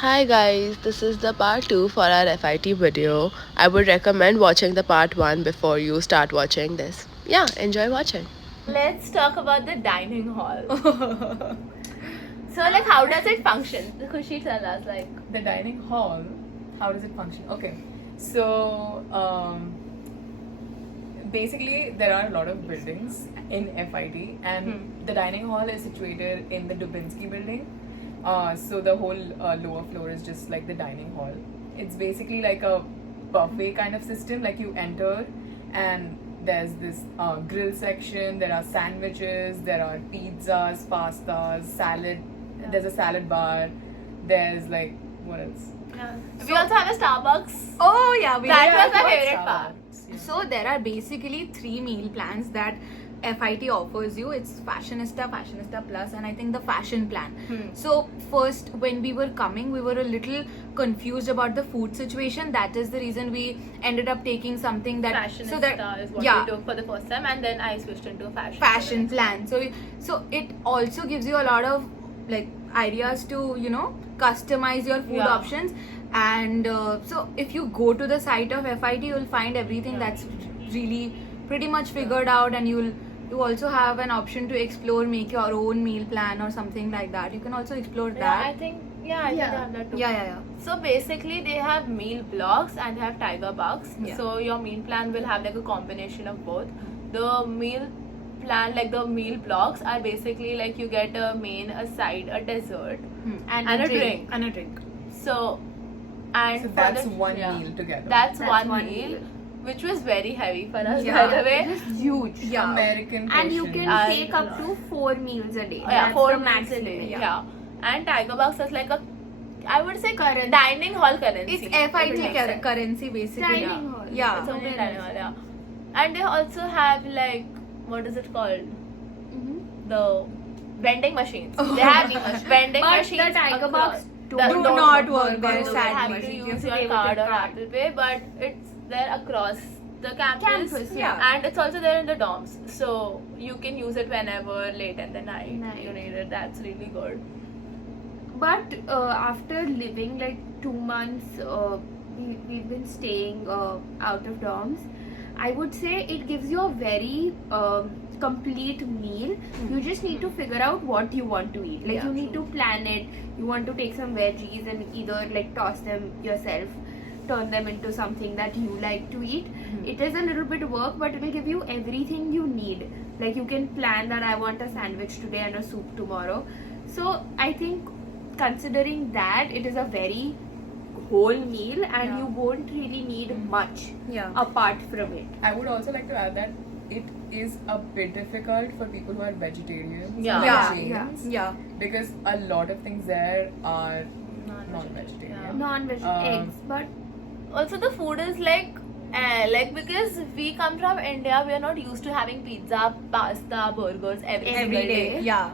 Hi guys, this is the part 2 for our FIT video. I would recommend watching the part 1 before you start watching this. Yeah, enjoy watching. Let's talk about the dining hall. So, like, how does it function? Khushi, tell us, like, The dining hall, how does it function? Okay, so basically there are a lot of buildings in FIT, and the dining hall is situated in the Dubinsky building. So the whole lower floor is just like the dining hall. It's basically like a buffet kind of system. Like you enter, and there's this grill section. There are sandwiches. There are pizzas, pastas, salad. There's a salad bar. There's like what else? we also have a Starbucks. Oh yeah, That was my What's favorite part. Starbucks? Yeah. So there are basically 3 meal plans that FIT offers you. It's Fashionista, Fashionista Plus, and I think the fashion plan. So first, when we were coming, we were a little confused about the food situation. That is the reason we ended up taking something that Fashionista is what we took for the first time, and then I switched into a fashion plan. So it also gives you a lot of like ideas to customize your food Yeah. options. And so if you go to the site of FIT, you'll find everything that's really pretty much figured out, and you also have an option to explore, make your own meal plan or something like that. You can also explore Yeah, that. I think they have that too. Yeah. So basically, they have meal blocks and they have tiger bucks. Yeah. So your meal plan will have like a combination of both. The meal plan, like the meal blocks, are basically like you get a main, a side, a dessert, and a drink. And a drink. So, and So for that's the- one yeah. meal together. That's That's one one meal, meal. which was very heavy for us, Yeah. by the way. It is huge. Yeah. American And you portion. can And take up to 4 meals a day. Oh, yeah, That's 4 the meals a maximum. day. Yeah. And Tiger Bucks is like a, I would say, Currency. dining hall currency. It's If it makes FIT sense. currency basically. Dining hall. Yeah. It's only dining hall, yeah. And they also have like, what is it called? Mhm. The vending machines. They have vending But machines. the Tiger across- Bucks the- do not work You on have sandwich. to You use have to your pay with card your or card. Apple Pay, but it's there across the Campus, yeah. And it's also there in the dorms, so you can use it whenever late in the night Night. you need it. That's really good. But after living like 2 months, we've been staying out of dorms. I would say it gives you a very complete meal. You just need to figure out what you want to eat. Like Yeah, you need to plan it. You want to take some veggies and either like toss them yourself, turn them into something that you like to eat. It is a little bit work, but it will give you everything you need. Like you can plan that I want a sandwich today and a soup tomorrow. So I think considering that, it is a very whole meal and Yeah. you won't really need much Yeah. apart from it. I would also like to add that it is a bit difficult for people who are vegetarians Yeah. or Yeah. vegetarians, Yeah. because a lot of things there are non-vegetarian. Yeah. Non-veg eggs, but Also the food is like because we come from India, we are not used to having pizza, pasta, burgers every Every single day. day. Yeah.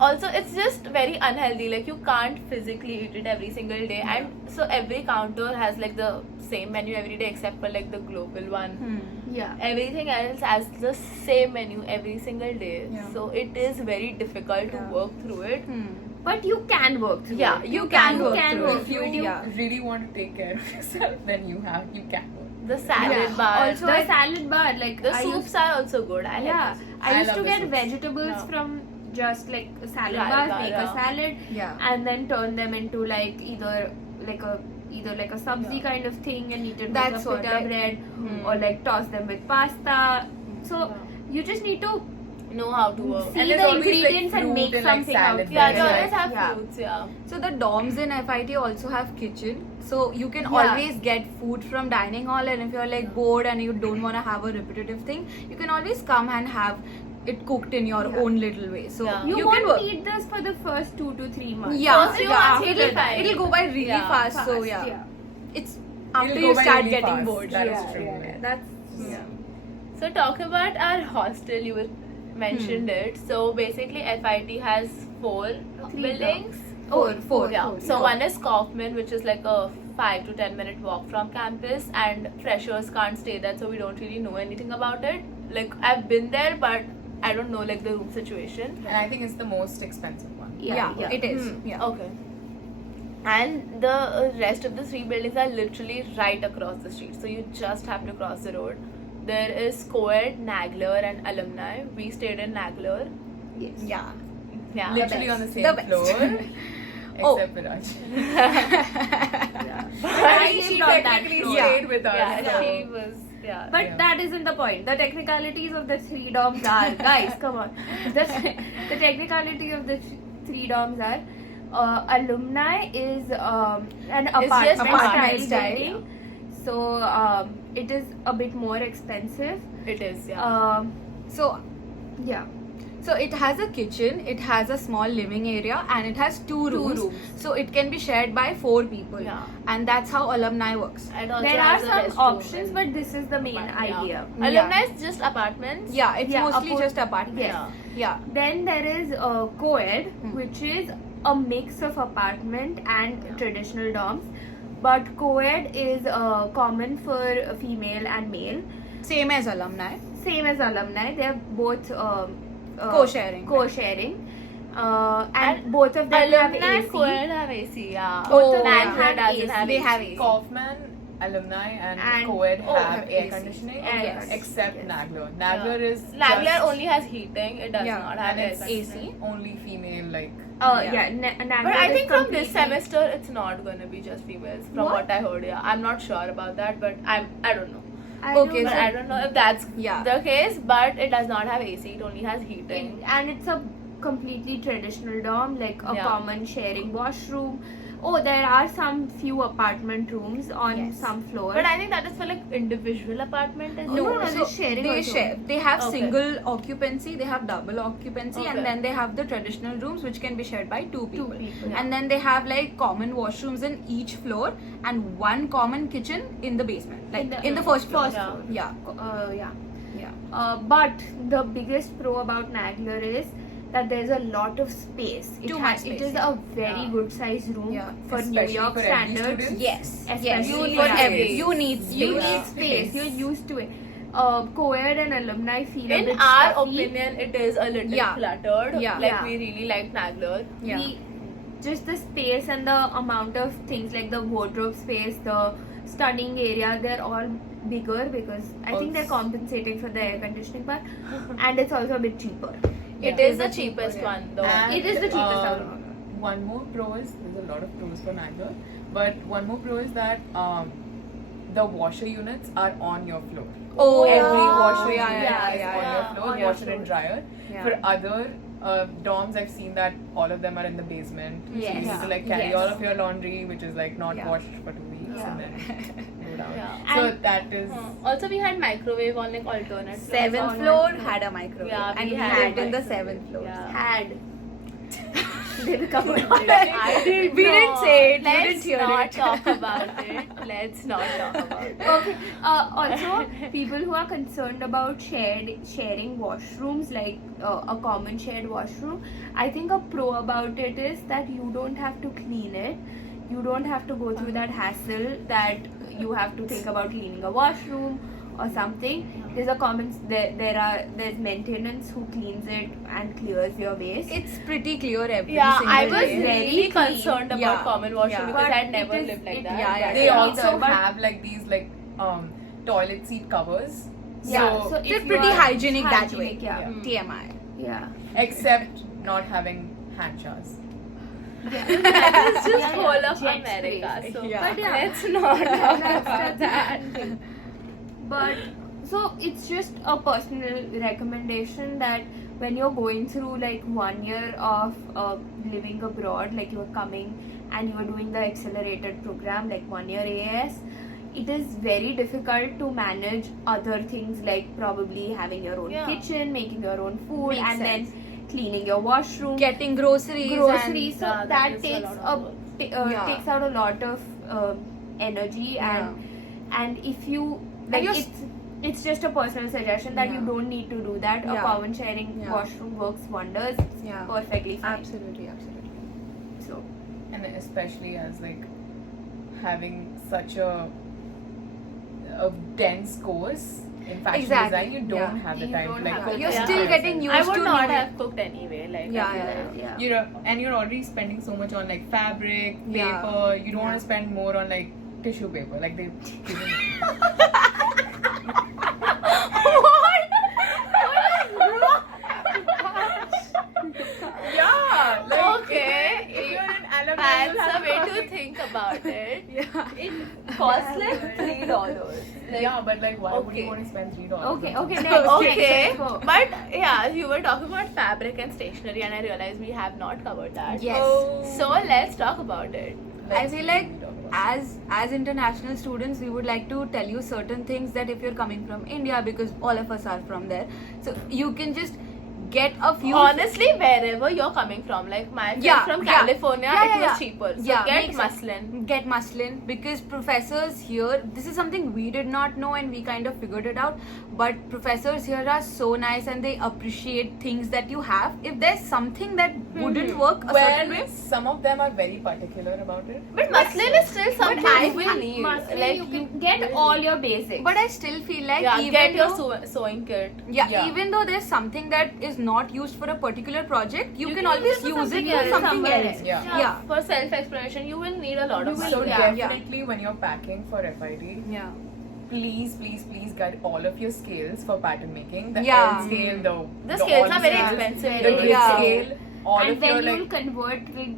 Also, it's just very unhealthy. Like you can't physically eat it every single day, and so every counter has like the same menu every day except for like the global one. yeah. Everything else has the same menu every single day. Yeah. So it is very difficult to Yeah. work through it. But you can work through Yeah, it. you can work can through work it. If you through it. Yeah. really want to take care of yourself, then you can work. The salad Yeah. bar, Also, the salad bar, like the I soups used, are also good. I like yeah, the soups. I I used love to the get soups. vegetables Yeah. from just like salad Salad bars, bar, make yeah. a salad, Yeah. and then turn them into like either like a sabzi Yeah. kind of thing and eat it That's with a what pita I- bread, or like toss them with pasta. So Yeah. you just need to Know how to work. see And the there's always, like, ingredients and fruit make and, like, something salad out. Yeah, there. they Yeah. always have Yeah. fruits. Yeah. So the dorms in FIT also have kitchen, so you can Yeah. always get food from dining hall. And if you're like bored and you don't want to have a repetitive thing, you can always come and have it cooked in your Yeah. own little way. So Yeah. You, can won't work. need this for the first 2 to 3 months. Yeah, First few yeah. months you'll be fine. It'll go by really Yeah, fast. So yeah, yeah. it's after It'll you go by start really getting fast. bored. That is Yeah, true. yeah, yeah. That's Yeah. So talk about our hostel. You mentioned it. So basically, FIT has 4 Three buildings. Four. Yeah. Four, So yeah. one is Kaufman, which is like a 5 to 10 minute walk from campus, and freshers can't stay there, so we don't really know anything about it. Like I've been there, but I don't know like the room situation. And I think it's the most expensive one. yeah. It is. Hmm. Yeah. Okay. and the rest of the 3 buildings are literally right across the street, so you just have to cross the road. There is co-ed, Nagler and alumni. We stayed in Nagler. Yes. Yeah. Yeah, Literally on the The same best. floor. Oh. Except Viraj. I She lived on that technically floor. stayed with us. yeah, so- she was, yeah. But Yeah. that isn't the point. The technicalities of the 3 dorms are, guys, come on. The technicality of the 3 dorms are, alumni is an just apartment apartment style style, building. So it is a bit more expensive. It is, yeah. So Yeah. So it has a kitchen, it has a small living area, and it has two rooms. So it can be shared by 4 people. Yeah. And that's how alumni works. And also There are has a some restroom options, and- but this is the main Yeah. idea. Alumni is just apartments. Yeah, it's Yeah, mostly apart- just apartments. Yes. Yeah. Then there is co-ed, Hmm. which is a mix of apartment and traditional dorms. But co-ed is common for female and male. Same as alumni. Same as alumni. They are both Co-sharing. Co-sharing. And both of them have Alumni AC. co-ed have AC, yeah. Both of them Nagler have doesn't AC. have They AC. have AC. Kaufman, alumni, and And- co-ed oh, have have air AC. conditioning. Air Yes. conditioning, Except yes. Nagler. Nagler Yeah. is Nagler just- only has heating. It does Yeah. not have and air it's conditioning. only female, like Yeah, Nagler But I is think from this completely- semester it's not gonna be just females. From What? what I heard, yeah. I'm not sure about that, but I don't know. I Okay, don't But know. I don't know if that's Yeah. the case. But it does not have AC. It only has heating. And it's a completely traditional dorm, like a Yeah. common sharing washroom. Oh, there are some few apartment rooms on Yes. some floors. But I think that is for like individual apartment. Is No, it? no, they're sharing they also. share. They have Okay. single occupancy, they have double occupancy, Okay. and then they have the traditional rooms which can be shared by 2 people. people, yeah. And then they have like common washrooms in each floor and one common kitchen in the basement, like in the first floor. first Yeah. floor. Yeah. Yeah. Yeah. But the biggest pro about Nagler is that there's a lot of space. Too much It space, is a very Yeah. good size room Yeah. for New Especially York for MD standards. students. Yes. Especially For for every, space. you need space. You Yeah. need space. You're used to it. Co-ed and alumni feel a In bit our stuffy. opinion, it is a little Yeah. cluttered. Yeah. Like Yeah. we really like Nagler. Yeah. Just the space and the amount of things like the wardrobe space, the studying area, they're all bigger because I think they're compensating for the air conditioning part, and it's also a bit cheaper. It is the cheapest yeah. one though. And, It is the cheapest out of all. One more pro is there's a lot of pros for Nagler, but one more pro is that the washer units are on your floor. Oh, Every washer yeah, unit yeah, is yeah, on yeah. your floor, On your washer floor. and dryer. Yeah. For other dorms, I've seen that all of them are in the basement. So you Yes. need to like carry Yes. all of your laundry, which is like not Yeah. washed for 2 weeks, Yeah. and then go down. Yeah. So And- that is Also, we had microwave on like alternate floors. 7th floor had a microwave. Yeah, and we we had lived in the microwave. 7th floor. Yeah. Had they become I did We didn't say it, you Let's didn't hear not it. talk about it. Let's not talk about it. Okay. Also, people who are concerned about sharing washrooms, like a common shared washroom, I think a pro about it is that you don't have to clean it. You don't have to go through that hassle that you have to think about cleaning a washroom or something. There's a common there's maintenance who cleans it and clears your waste. It's pretty clear every Yeah, single I was day. very really clean. concerned about Yeah. common washroom Yeah. because But I'd never it is- lived like it- that. yeah, yeah. they Yeah. also But- have like these like toilet seat covers. Yeah, so So if They're you pretty are hygienic that way. hygienic, yeah. TMI. Yeah. except not having hand showers. It's just Yeah, whole yeah. of Jet America. sprays. So Yeah. But yeah. let's not talk That's about the that. thing. But so it's just a personal recommendation that when you're going through like 1 year of living abroad, like you're coming and you're doing the accelerated program, like 1 year AS, it is very difficult to manage other things like probably having your own Yeah. kitchen, making your own food, Makes and sense. then cleaning your washroom, Getting groceries. groceries. So Yeah, that that is a takes lot of work. Yeah. takes out a lot of energy and if you like you're- it's just a personal suggestion that Yeah. you don't need to do that. A Yeah. common sharing Yeah. washroom works wonders. And, yeah. Perfectly fine. Absolutely, absolutely. So And especially as like having such a dense course, in fashion Exactly, design, you don't yeah. have the You time. don't Like, have the You're Yeah. still getting used I would to not new- have cooked anyway. Like Yeah, I'd be yeah, like, Yeah. you're already spending so much on like fabric, Yeah. paper. You don't want Yeah. to spend more on like tissue paper. Like they. Yeah. Like, Okay. If you're in Alabama, That's you'll have the way to fabric. think about it. Yeah. It costs like $3. Yeah, but like, why would Okay. you want to spend $3? Okay, on okay, something? next. Okay, Next, let's go. but yeah, you were talking about fabric and stationery, and I realized we have not covered that. Yes. So let's talk about it. I feel like really talk about as international students, we would like to tell you certain things that if you're coming from India, because all of us are from there, so you can just get a few. Honestly, wherever you're coming from, like my friend Yeah, from yeah. California, Yeah, it yeah, was yeah. cheaper. So Yeah, get makes muslin. sense. Get muslin, because professors here, this is something we did not know and we kind of figured it out, but professors here are so nice and they appreciate things that you have. If there's something that wouldn't work a certain way, Well, some of them are very particular about it. But muslin is still something I you will need. Muslin, Like you can get all your basics. but I still feel like yeah, even get your though, sewing kit. yeah, even though there's something that is not used for a particular project, you can always use it for something somewhere else. else. Yeah. Yeah. For self-exploration, you will need a lot of You will- So muslin. yeah. definitely when you're packing for FIT, Yeah. please get all of your scales for pattern making. The Yeah. L scale, The all scales the are very scales, expensive. The grid Yeah. scale, all and of your when like. you'll convert, will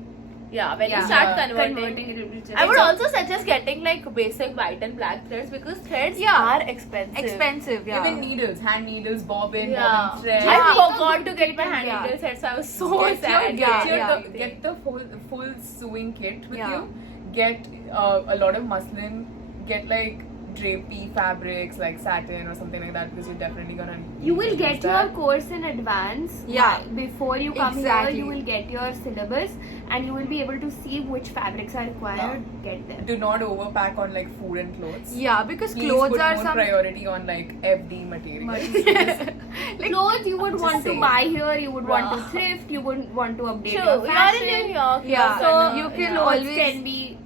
Yeah, when you Yeah. start Yeah. converting. it will be just I would also suggest getting like basic white and black threads because threads Yeah. are expensive. Expensive, yeah. Even needles, hand needles, bobbin, Yeah. bobbin thread. I Yeah. forgot to get my hand Yeah. needle set, so I was so Get your- sad. get Yeah, your- yeah. Get the full sewing kit with Yeah. you. Get a lot of muslin. Get like drapey fabrics like satin or something like that because you're definitely gonna. you will use get your that. course in advance. Yeah. Before you come Exactly. here, you will get your syllabus and you will be able to see which fabrics are required. Get them. Do not overpack on like food and clothes. Yeah, because Please clothes put are more some priority on like FD materials. like, Clothes you would Just want to saying. buy here. You would want to Yeah. thrift. You would want to update True, your you are in fashion. New York. Yeah. you're So gonna- you can clothes always- can be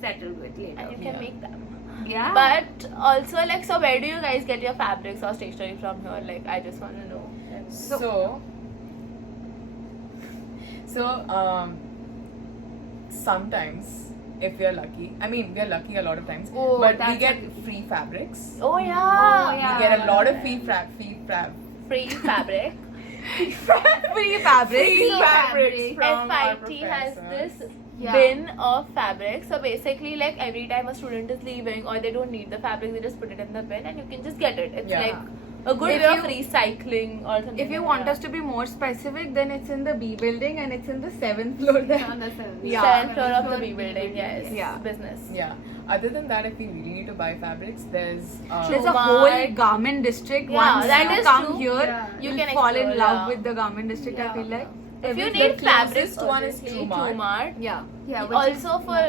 settled with later. and you can Yeah. make them. Yeah. But also, like, so where do you guys get your fabrics or stationery from here? Like, I just want to know. So sometimes if we are lucky, I mean we are lucky a lot of times, Oh, but we that's get a- free fabrics. Oh yeah, Oh, yeah. We get a lot of free fabric. free fabric. free fabric. Free Free fabrics from our FIT has professors. this Yeah. bin of fabric. So basically, like every time a student is leaving or they don't need the fabric, they just put it in the bin and you can just get it. It's Yeah. like a good If way you- of recycling or something. If you like want that. us to be more specific, then it's in the B building and it's in the 7th floor there. On the seventh. Yeah. 7th floor of the B building, yes. Yeah. Business. Yeah. Other than that, if we really need to buy fabrics, there's There's a True. whole garment district. Yeah, Once that you is come true. here, Yeah. You you'll can fall in explore, love yeah. with the garment district, I feel like. If you The need fabrics, closest one is obviously True Mart. Yeah. Yeah. which is- Also for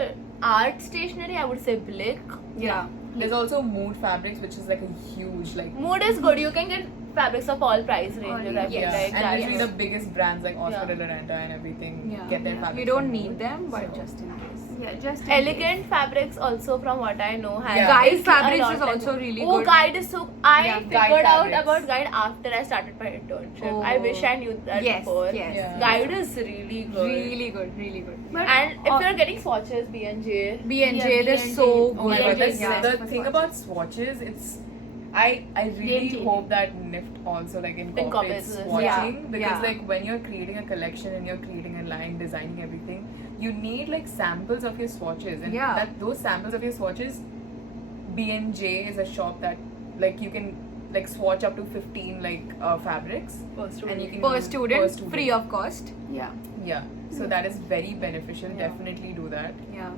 art stationery, I would say Blick. Yeah. There's also Mood Fabrics, which is like a huge like. Mood is good. You can get fabrics of all price ranges. I feel Yeah, like and that literally is- the biggest brands like Oscar Yeah. de la Renta and everything Yeah. get their fabrics. You don't from need Mood. them, but So- just in case. Yeah, just in Elegant fabrics also from what I know has Yeah. Guide is a fabrics lot is like- also really Oh, good. Guide is so I Yeah, figured Guide out fabrics. about Guide after I started my internship. Oh. I wish I knew that Yes, before. yes. Yeah. Guide is really good. Really good, really good. But And if you're getting swatches, B&J. B&J, Yeah, they're B&J. so Oh good. my god, Yeah. the thing about swatches, it's I really Game-changing. hope that NIFT also like incorporates Incorporates this. swatching Yeah. because Yeah. like when you're creating a collection and you're creating a line, designing everything, you need like samples of your swatches and Yeah. that those samples of your swatches, B&J is a shop that like you can like swatch up to 15 like fabrics and you can Per use student, free of cost. yeah, yeah, so that is very beneficial. Yeah. Definitely do that Yeah.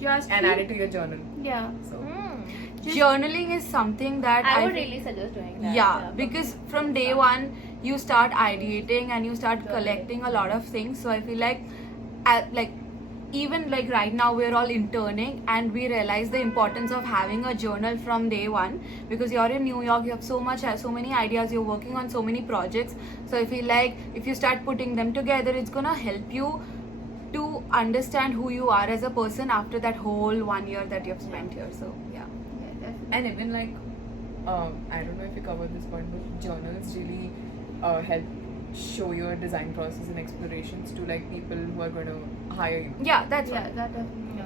just and add it to your journal. Yeah. So Journaling is something that I would feel- really suggest doing that. Yeah, because from day one you start ideating and you start Correct. collecting a lot of things. So I feel like, even like right now we're all interning and we realize the importance of having a journal from day one because you're in New York, you have so many ideas, you're working on so many projects. So I feel like if you start putting them together, it's gonna help you to understand who you are as a person after that whole 1 year that you've spent here. So yeah. Yeah, definitely. and even like I don't know if you covered this point, but journals really help show your design process and explorations to like people who are going to hire you. Yeah, that's Yeah, right. that definitely.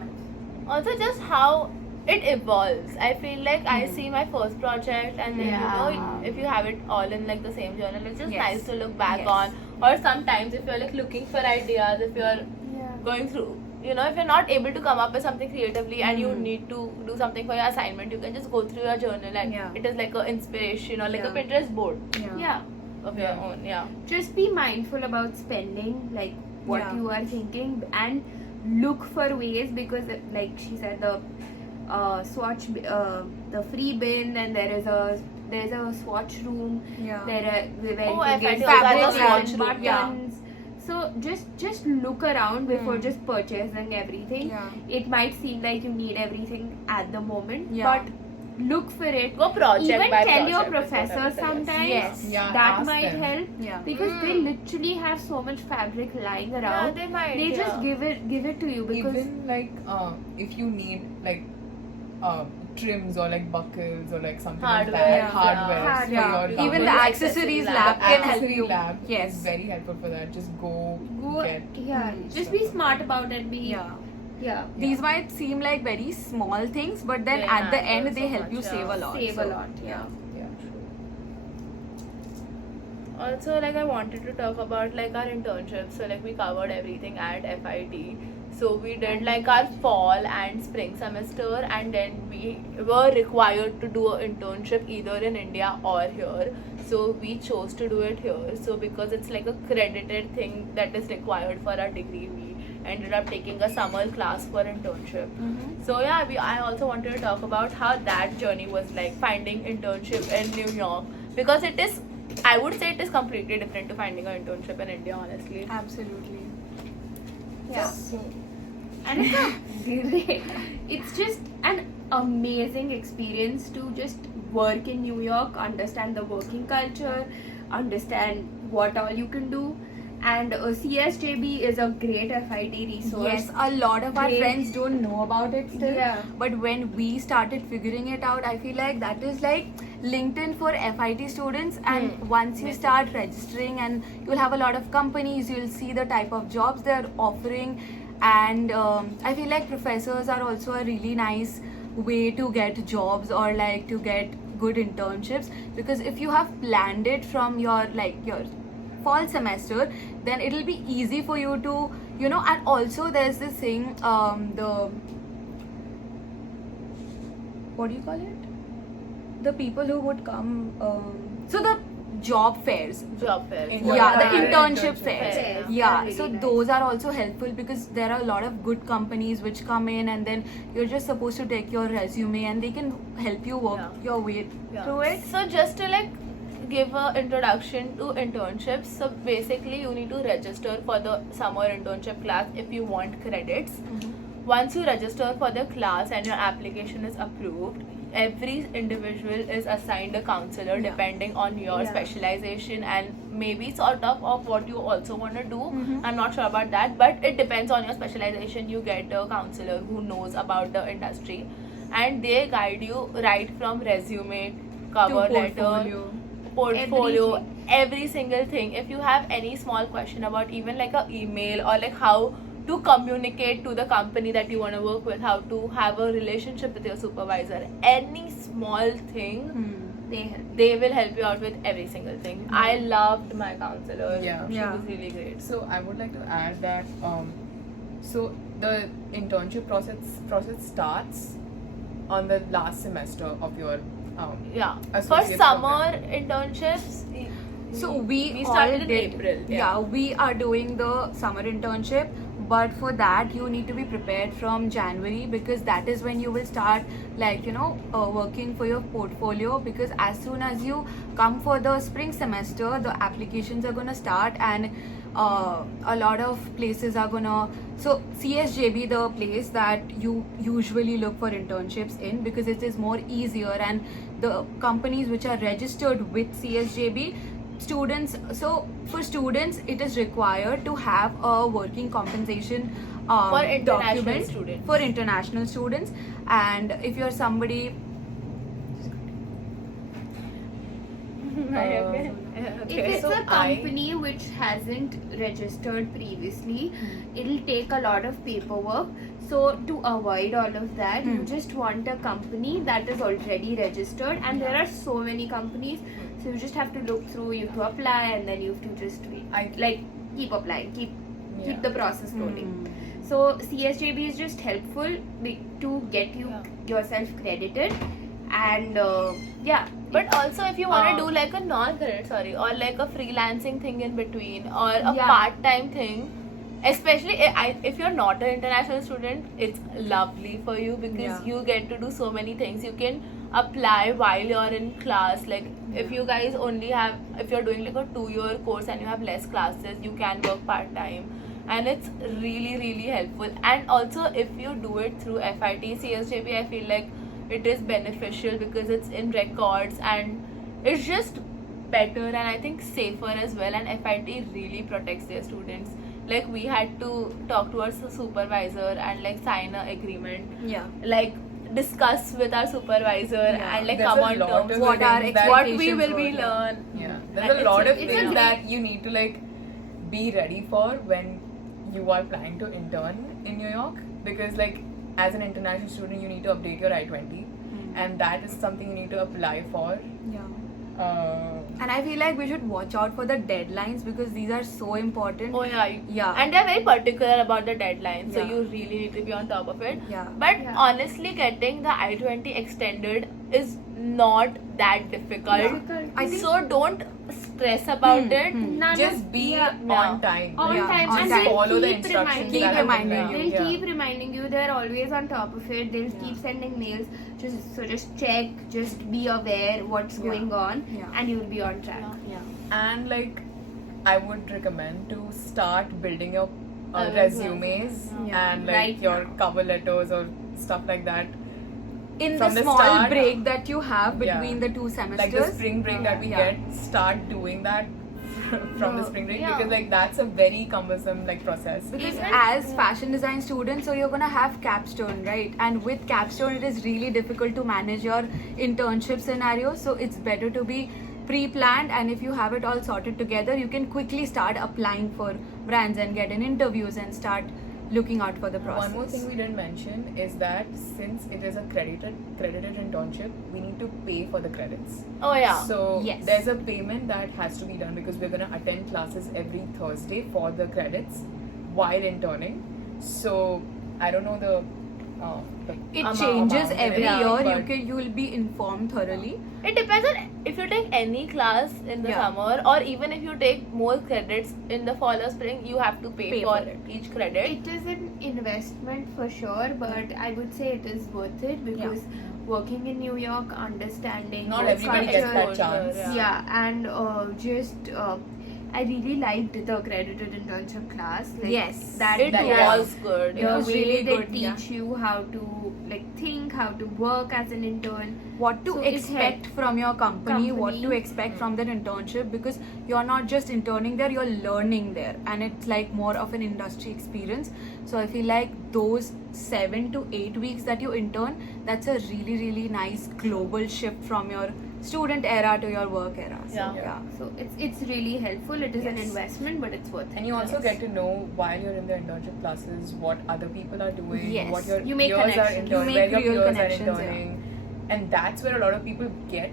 Also, just how it evolves. I feel like I see my first project, and then Yeah. you know, if you have it all in like the same journal, it's just Yes. nice to look back Yes. on. Or sometimes, if you're like looking for ideas, if you're Yeah. going through, you know, if you're not able to come up with something creatively and you Mm. need to do something for your assignment, you can just go through your journal and Yeah. it is like an inspiration or like a Yeah. Pinterest board Yeah. of your Yeah. own. Yeah. Just be mindful about spending, like what Yeah. you are thinking, and look for ways, because like she said, the swatch the free bin, and there's a swatch room. Yeah. There are where Oh, you I can get find also fabrics a swatch and room, yeah. buttons. So just look around before Hmm. just purchasing everything. Yeah. It might seem like you need everything at the moment, Yeah. but look for it. Go project Even by tell your project is what I professors would suggest. sometimes. Yes. Yeah, That ask might them. help, Yeah. because they Mm. literally have so much fabric lying Yeah, around. they might. They yeah. just give it to you, because Even like if you need like trims or like buckles or like something Hardware, like that, yeah. hardware Yeah. for Yeah. your Even the garment. accessories Accessory lab lab. can help Accessory you. lab Yes. is very helpful for that. Just go go get. yeah, just be smart about it. Be Yeah. yeah, These might seem like very small things, but then They at the matter end they so help much, you yeah. save a lot. save a So, lot. Yeah. Yeah. Also, like I wanted to talk about like our internships. So like we covered everything at FIT. So we did like our fall and spring semester, and then we were required to do an internship either in India or here. So we chose to do it here. So because it's like a credited thing that is required for our degree, we ended up taking a summer class for internship. So yeah, I also wanted to talk about how that journey was like finding internship in New York, because it is, I would say it is completely different to finding an internship in India, honestly. Absolutely. Yeah. So And it's a great, it's just an amazing experience to just work in New York, understand the working culture, understand what all you can do. And CSJB is a great FIT resource. Yes, a lot of our Great. friends don't know about it still. Yeah. But when we started figuring it out, I feel like that is like LinkedIn for FIT students. And once you start registering, and you'll have a lot of companies, you'll see the type of jobs they're offering. And I feel like professors are also a really nice way to get jobs or like to get good internships, because if you have planned it from your fall semester, then it'll be easy for you to, you know. And also there's this thing, the, what do you call it, the people who would come, so the job fairs, Job fair. yeah, the Yeah. internship Internship fairs. fairs. Yeah, They're so really nice. those are also helpful, because there are a lot of good companies which come in, and then you're just supposed to take your resume and they can help you work Yeah. your way Yeah. through it. So just to like give a introduction to internships, so basically you need to register for the summer internship class if you want credits. Once you register for the class and your application is approved, every individual is assigned a counselor Yeah. depending on your Yeah. specialization and maybe sort of what you also want to do. Mhm. I'm not sure about that, but it depends on your specialization. You get a counselor who knows about the industry, and they guide you right from resume, cover To letter, portfolio, every single thing. If you have any small question about even like a email or like how to communicate to the company that you want to work with, how to have a relationship with your supervisor, any small thing, they will help you out with every single thing. I loved my counselor. Yeah. She Yeah. was really great. So I would like to add that so the internship process starts on the last semester of your Yeah. For associate summer program. internships, So we started all in did, April. Yeah, we are doing the summer internship, but for that you need to be prepared from January, because that is when you will start working for your portfolio, because as soon as you come for the spring semester, the applications are gonna start, and a lot of places are gonna, so CSJB, the place that you usually look for internships in, because it is more easier, and the companies which are registered with CSJB, students, so for students it is required to have a working compensation For international document students. for international students. And if you're somebody, If it's So a company which hasn't registered previously, it'll take a lot of paperwork. So to avoid all of that, you just want a company that is already registered, and there are so many companies. So you just have to look through, you have to apply, and then you have to just keep applying, keep the process rolling. So CSJB is just helpful to get yourself credited, and But also, if you want to do Um, like a non-credit, or like a freelancing thing in between, or a Yeah. part-time thing, especially if you're not an international student, it's lovely for you because you get to do so many things. You can apply while you're in class. Like if you guys if you're doing like a 2-year course and you have less classes, you can work part-time. And it's really, really helpful. And also, if you do it through FIT, CSJB, I feel like it is beneficial because it's in records and it's just better and I think safer as well. And FIT really protects their students. Like we had to talk to our supervisor and like sign an agreement, Yeah. like discuss with our supervisor and like There's come a on lot terms of What our things that- what we expectations will be were, learn. Yeah, And there's a lot of it's things great- that you need to like be ready for when you are planning to intern in New York, because like as an international student you need to update your I-20 and that is something you need to apply for. Yeah. And I feel like we should watch out for the deadlines because these are so important. Oh yeah, Yeah. and they're very particular about the deadline, so Yeah. you really need to be on top of it. Yeah. But Yeah. honestly, getting the I-20 extended is not that difficult. Difficult. I think- So don't stress about it. None Just of- be yeah. on time. On Yeah, time, on and time. they'll Follow the keep instructions. reminding Keep that have been reminding given. you. They'll Yeah. keep reminding you. They're always on top of it. They'll keep sending mails. Just check. Just be aware what's Yeah. going on, Yeah. and you'll be on track. And like I would recommend to start building your resumes Yeah. and like Right your now. cover letters or stuff like that. In From the the small start- break that you have between Yeah. the two semesters. Like the spring break that we Yeah. get, start doing that from the spring break Yeah. because like that's a very cumbersome like process. Because Even- as fashion design students, so you're gonna have capstone, right? And with capstone, it is really difficult to manage your internship scenario. So it's better to be pre-planned, and if you have it all sorted together, you can quickly start applying for brands and get in interviews and start looking out for the process. One more thing we didn't mention is that since it is a credited internship, we need to pay for the credits. Oh yeah. So Yes. there's a payment that has to be done because we're gonna attend classes every Thursday for the credits while interning. So I don't know the It amount- changes every yeah, year. but- You will be informed thoroughly. It depends on if you take any class in the Yeah. summer or even if you take more credits in the fall or spring, you have to pay, Pay for for it. each credit. It is an investment for sure, but I would say it is worth it because working in New York, understanding Not both everybody gets that cultures, chance. yeah, and I really liked the accredited internship class. Like, Yes, It Yeah. was good. The It was way really they good, teach yeah. you how to like think, how to work as an intern. What to So it expect from your company, what to Company. expect from that internship, because you're not just interning there, you're learning there, and it's like more of an industry experience. So I feel like those 7 to 8 weeks that you intern, that's a really, really nice global shift from your student era to your work era. So, Yeah. So it's really helpful. It is an Yes. investment, but it's worth it. And you also Yes. get to know while you're in the internship classes what other people are doing, Yes. what your You make peers are connections. You interning, make where your real peers are connections, yeah. interning, and that's where a lot of people get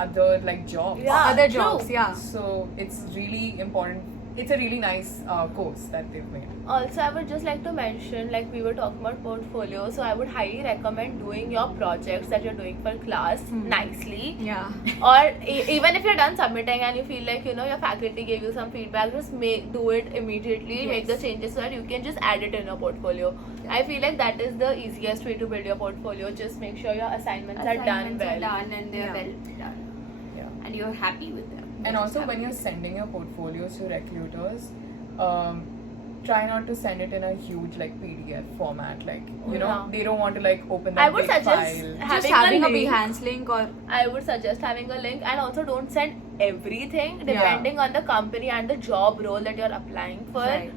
other like jobs. Yeah. Other true. jobs, yeah. So it's really important. It's a really nice course that they've made. Also, I would just like to mention, like we were talking about portfolio, so I would highly recommend doing your projects that you're doing for class nicely. Yeah. Or even if you're done submitting and you feel like your faculty gave you some feedback, just do it immediately. Make the changes so that you can just add it in your portfolio. I feel like that is the easiest way to build your portfolio. Just make sure your assignments are done Assignments well. are done and they're Yeah. well done, Yeah. and you're happy with them. And also, when you're sending your portfolios to recruiters, try not to send it in a huge like PDF format. Like Yeah. they don't want to like open that I would big suggest file. Just having a link. Behance link, or I would suggest having a link, and also don't send everything Yeah. depending on the company and the job role that you're applying for. right.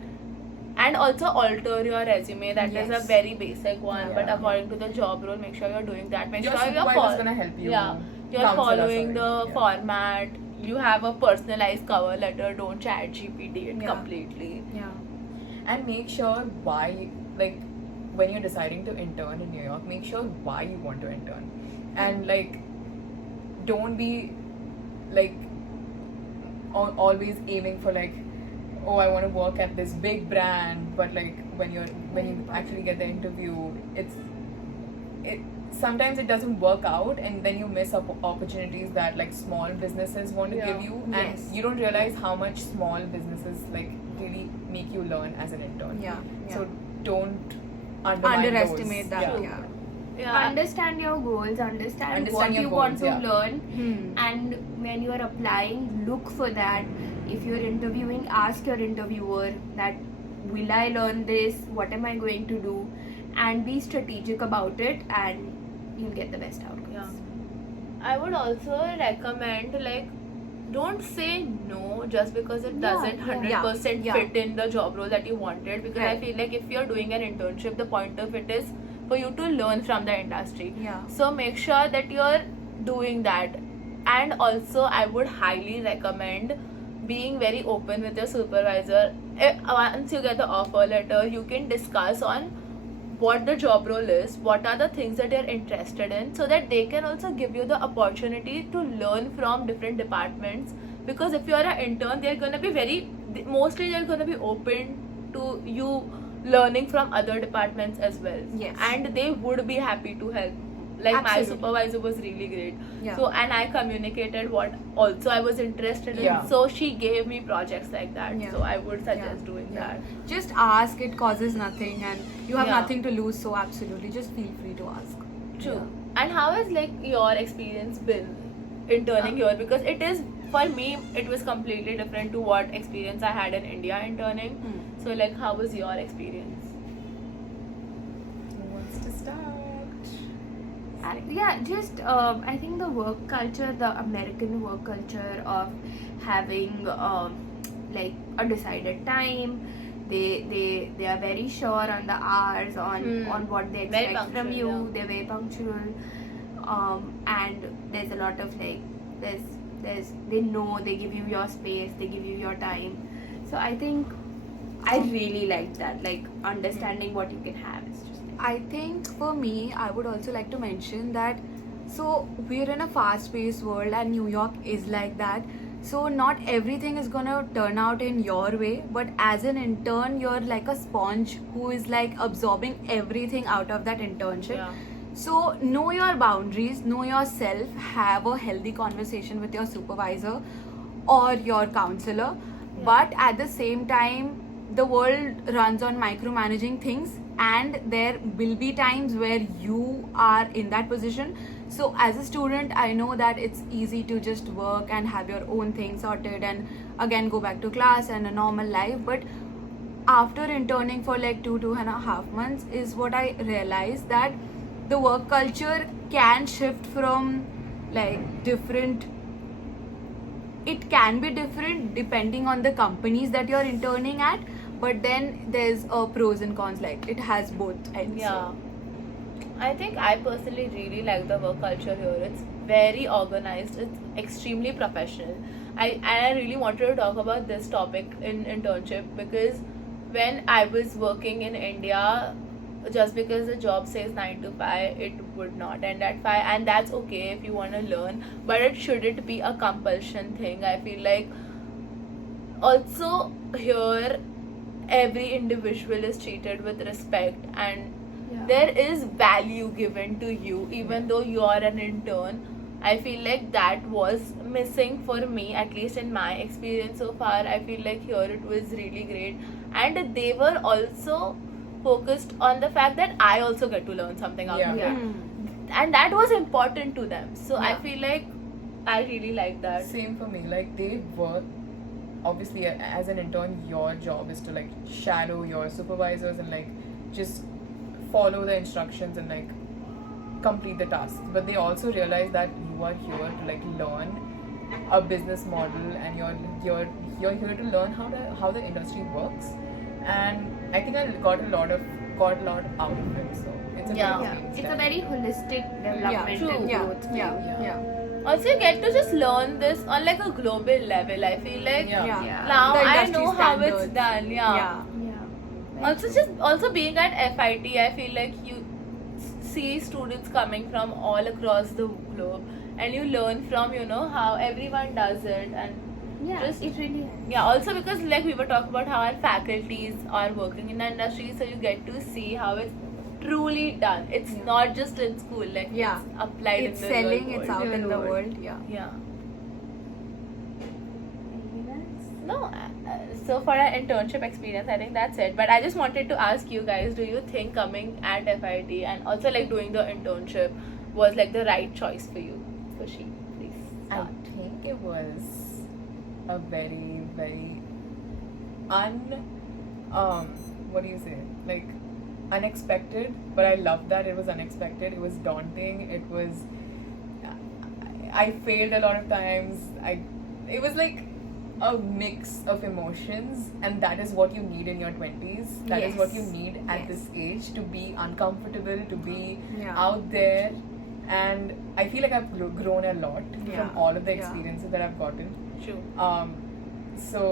And also alter your resume. That is a Yes. very basic one, but Yeah. according to the job role, make sure you're doing that. Make Your sure you're supervisor's gonna help you. Yeah, you're counsel us following on it. the Yeah. format. you have a personalized cover letter. Don't chat GPT it Yeah. completely. Yeah. And make sure why, like, when you're deciding to intern in New York, make sure why you want to intern. And like, don't be like always aiming for like, oh, I want to work at this big brand, but like when you actually get the interview, it sometimes it doesn't work out, and then you miss opportunities that like small businesses want to Yeah. give you, and Yes. you don't realize how much small businesses like really make you learn as an intern. Yeah. So don't undermine Underestimate those. that. Yeah. Yeah. Yeah. Understand your goals, understand Understand what your you want goals, to yeah. learn, Hmm. and when you are applying, look for that. If you're interviewing, ask your interviewer that will I learn this, what am I going to do, and be strategic about it, and you'll get the best outcomes. Yeah. I would also recommend like don't say no just because it Yeah, doesn't yeah. 100% Yeah. fit in the job role that you wanted, because I Right. feel like if you're doing an internship, the point of it is for you to learn from the industry. Yeah. So make sure that you're doing that. And also I would highly recommend being very open with your supervisor. Once you get the offer letter, you can discuss on what the job role is, what are the things that you're interested in, so that they can also give you the opportunity to learn from different departments. Because if you're an intern, they're going to be mostly they're going to be open to you learning from other departments as well. Yes. And they would be happy to help. Like my Absolutely. supervisor was really great. Yeah. So, and I communicated what also I was interested in. Yeah. So she gave me projects like that. Yeah. So I would suggest Yeah. doing Yeah. that. Just ask, it causes nothing, and you have Yeah. nothing to lose, so absolutely just feel free to ask. True. And how has like your experience been interning here? Because it is, for me, it was completely different to what experience I had in India interning. Hmm. So like, how was your experience? Who wants to start? Yeah, just I think the work culture, the American work culture of having like a decided time. They are very sure on the hours, on what they Very expect from punctual, you. yeah. They're very punctual, and there's a lot of like there's they know, they give you your space, they give you your time. So I think I really like that, like understanding what you can have is just like, I think for me, I would also like to mention that so we're in a fast paced world, and New York is like that. So not everything is gonna turn out in your way, but as an intern, you're like a sponge who is like absorbing everything out of that internship. Yeah. So know your boundaries, know yourself, have a healthy conversation with your supervisor or your counselor. But at the same time, the world runs on micromanaging things, and there will be times where you are in that position. So as a student, I know that it's easy to just work and have your own thing sorted and again go back to class and a normal life. But after interning for like 2.5 months is what I realized, that the work culture can shift from like different, it can be different depending on the companies that you're interning at, but then there's pros and cons, like it has both ends. Yeah. I think I personally really like the work culture here. It's very organized. It's extremely professional. I really wanted to talk about this topic in internship, because when I was working in India, just because the job says 9 to 5, it would not end at 5, and that's okay if you want to learn, but it shouldn't be a compulsion thing. I feel like also here every individual is treated with respect, and there is value given to you even though you are an intern. I feel like that was missing for me, at least in my experience so far. I feel like here it was really great, and they were also focused on the fact that I also get to learn something out of Yeah. it, Hmm. and that was important to them. So I Yeah. feel like I really like that. Same for me. Like they work. Obviously, as an intern, your job is to like shadow your supervisors and like just follow the instructions and like complete the task. But they also realize that you are here to like learn a business model, and you're here to learn how the industry works. And I think I got a lot out of it. So it's a Yeah. very yeah, great it's a step. very holistic development True. and Yeah, growth. for yeah, you. yeah. Also, you get to just learn this on like a global level. I feel like Yeah. now The I industry know how it's standards. done. Yeah. Also being at FIT, I feel like you see students coming from all across the globe, and you learn from how everyone does it, and Yeah, just it really is. yeah. Also because like we were talking about how our faculties are working in the industry, so you get to see how it's truly done. It's Yeah. not just in school, like Yeah. it's applied It's in the selling, real it's world. out in the Real world. world. Yeah. Yeah. Anything else? No, so for our internship experience, I think that's it. But I just wanted to ask you guys, do you think coming at FIT and also like doing the internship was like the right choice for you? Kushi, please. I start. think it was a very, very what do you say? Like unexpected, but I love that it was unexpected. It was daunting. It was. I failed a lot of times. It was like a mix of emotions, and that is what you need in your 20s. That is what you Yes. need at Yes. this age, to be uncomfortable, to be Yeah. out there. And I feel like I've grown a lot Yeah. from all of the Yeah. experiences that I've gotten. True. So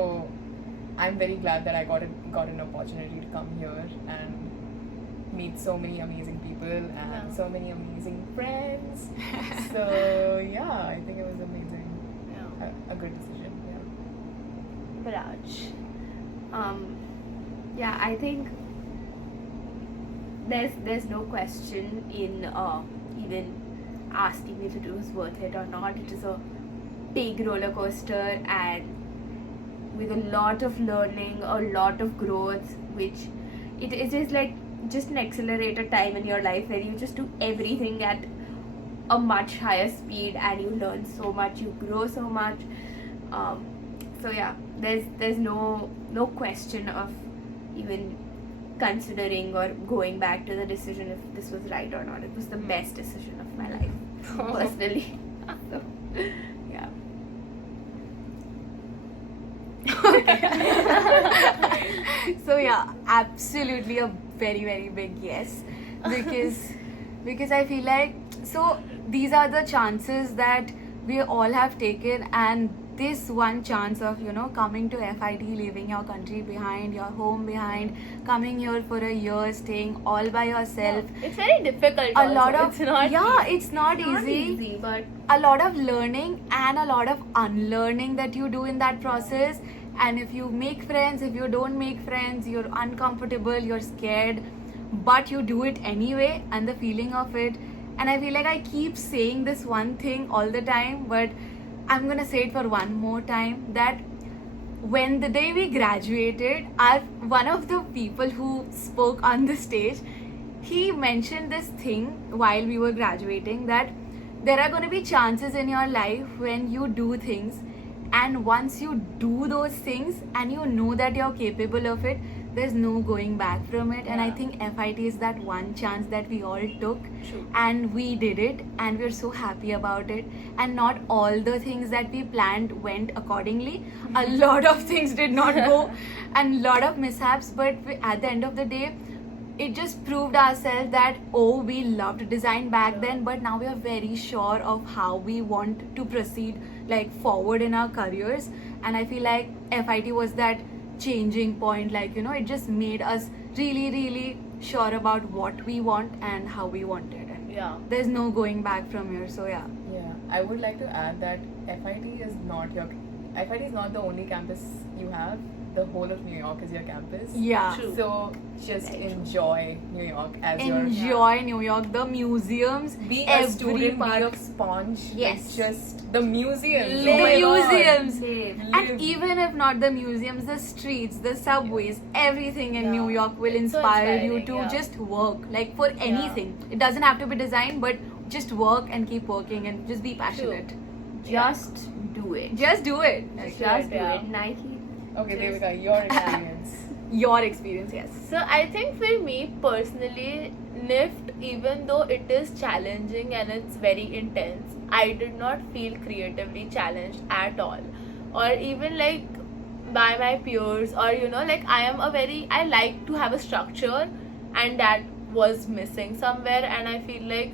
I'm very glad that I got an opportunity to come here and meet so many amazing people and Yeah. so many amazing friends. So yeah, I think it was amazing. Yeah. A good decision. Yeah. Raj. Yeah, I think there's no question in even asking if it was worth it or not. It is a big roller coaster, and with a lot of learning, a lot of growth, which it is like just an accelerated time in your life where you just do everything at a much higher speed, and you learn so much, you grow so much. So yeah, there's no question of even considering or going back to the decision if this was right or not. It was the best decision of my life, personally. So, yeah. So yeah, absolutely a very very big yes, because I feel like, so these are the chances that we all have taken, and this one chance of coming to FIT, leaving your country behind, your home behind, coming here for a year, staying all by yourself. It's very difficult. A also. lot of it's not it's not Not easy. easy, but A lot of learning and a lot of unlearning that you do in that process. And if you make friends, if you don't make friends, you're uncomfortable, you're scared, but you do it anyway, and the feeling of it. And I feel like I keep saying this one thing all the time, but I'm gonna say it for one more time, that when the day we graduated, one of the people who spoke on the stage, he mentioned this thing while we were graduating, that there are going to be chances in your life when you do things, and once you do those things and you know that you're capable of it, there's no going back from it. And I Yeah. think FIT is that one chance that we all took, True. and we did it, and we're so happy about it. And not all the things that we planned went accordingly. A lot of things did not go, and lot of mishaps, but at the end of the day, it just proved ourselves that, oh, we loved design back then, but now we are very sure of how we want to proceed like forward in our careers. And I feel like FIT was that changing point, like it just made us really really sure about what we want and how we want it, and Yeah. there's no going back from here. So yeah. Yeah, I would like to add that FIT is not the only campus you have. The whole of New York is your campus. Yeah. True. So just enjoy New York as your Enjoy New York, the museums, be a every student, part. be a sponge. Yes. It's just the museums. The Oh my God. museums. babe, And Live. even if not the museums, the streets, the subways, everything in Yeah. New York will It's so inspire you inspiring, to yeah. just work, like for anything. It doesn't have to be design, but just work and keep working and just be passionate. just do it. Just do it. Just Just do yeah. it. Nike. Okay, Devika, your experience. Your experience, yes. So I think for me personally, NIFT, even though it is challenging and it's very intense, I did not feel creatively challenged at all, or even like by my peers, or like I like to have a structure, and that was missing somewhere. And I feel like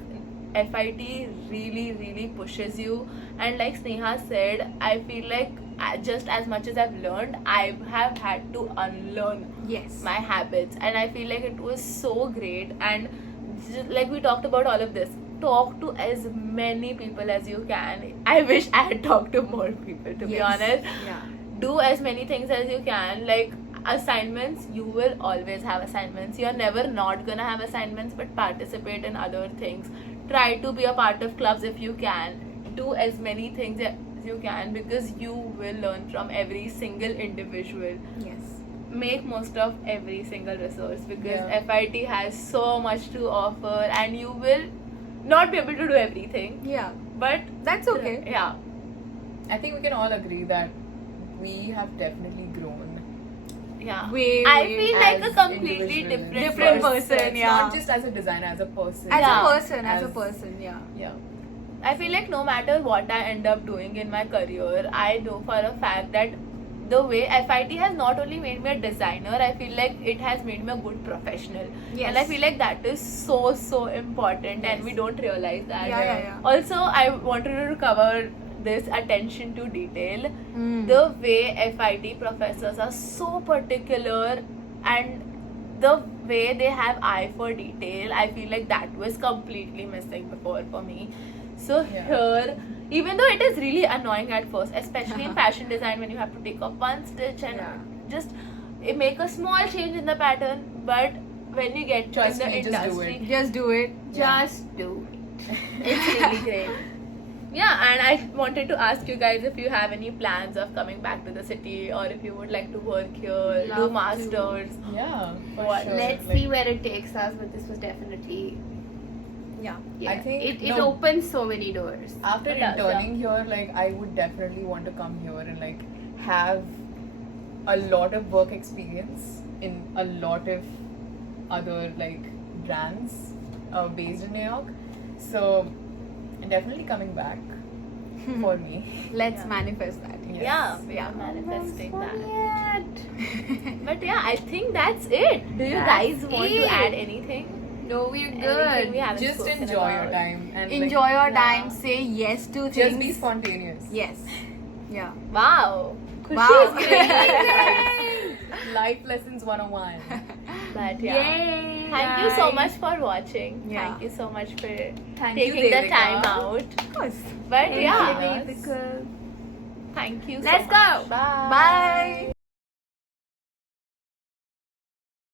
FIT really pushes you, and like Sneha said, I feel like just as much as I've learned, I have had to unlearn Yes. my habits, and I feel like it was so great. And just, like we talked about all of this, talk to as many people as you can. I wish I had talked to more people, to be Yes. honest. Yeah. Do as many things as you can. Like assignments, you will always have assignments. You're never not gonna have assignments, but participate in other things. Try to be a part of clubs if you can. Do as many things as you can, because you will learn from every single individual. Yes. Make most of every single resource, because Yeah. FIT has so much to offer, and you will not be able to do everything, Yeah. but That's okay. yeah. I think we can all agree that we have definitely grown. Yeah, Way, I way feel like a as completely individuals. different person, It's yeah. not just as a designer, as a person. As Yeah. a person, yeah. Yeah. I feel like no matter what I end up doing in my career, I know for a fact that the way FIT has not only made me a designer, I feel like it has made me a good professional. Yes. And I feel like that is so important, and Yes. we don't realize that. Yeah. Also, I wanted to cover this attention to detail. Mm. The way FIT professors are so particular, and the way they have eye for detail, I feel like that was completely missing before for me. So Yeah. here, even though it is really annoying at first, especially in fashion design, when you have to take off one stitch and Yeah. just make a small change in the pattern, but when you get Trust in the me, just do industry, it. Just do it. Just do it. it's really great. Yeah, and I wanted to ask you guys if you have any plans of coming back to the city, or if you would like to work here, Love do to. masters. Yeah. For What? sure. Let's Like, see where it takes us, but this was definitely, Yeah. yeah. I think- it no. opens so many doors. After It does, interning here, like I would definitely want to come here and like have a lot of work experience in a lot of other like brands based in New York. So definitely coming back for me. Let's Yeah. manifest that. Yes. Yeah, we are manifesting that. Yet. But yeah, I think that's it. Do you That's guys want to it. add anything? No, we're Anything good. we haven't Just spoken enjoy your about? time and Enjoy your Yeah. time. Say yes to Like, things. just be spontaneous. Yes. Yeah. Wow. Wow. Life lessons 101. But yeah. Yay! Thank you so guys. much for watching. Yeah. Thank you so much for Thank you, taking the Devika. time out. Of course. But Thank yeah, you, Devika. thank you. Let's so much. go. Bye. Bye.